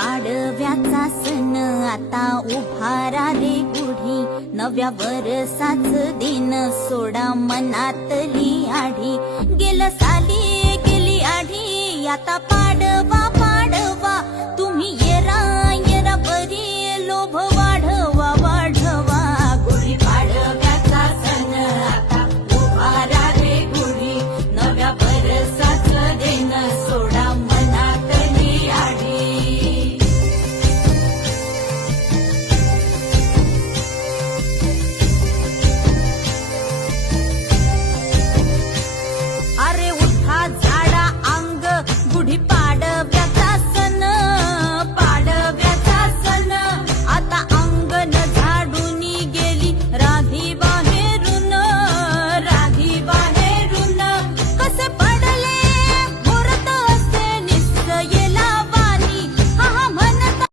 पाडव्याचा सण आता उभारा रे गुढी, नव्या वर्षाच दिन सोडा मनातली आढी. गेलं साली गेली आढी, आता पाडवा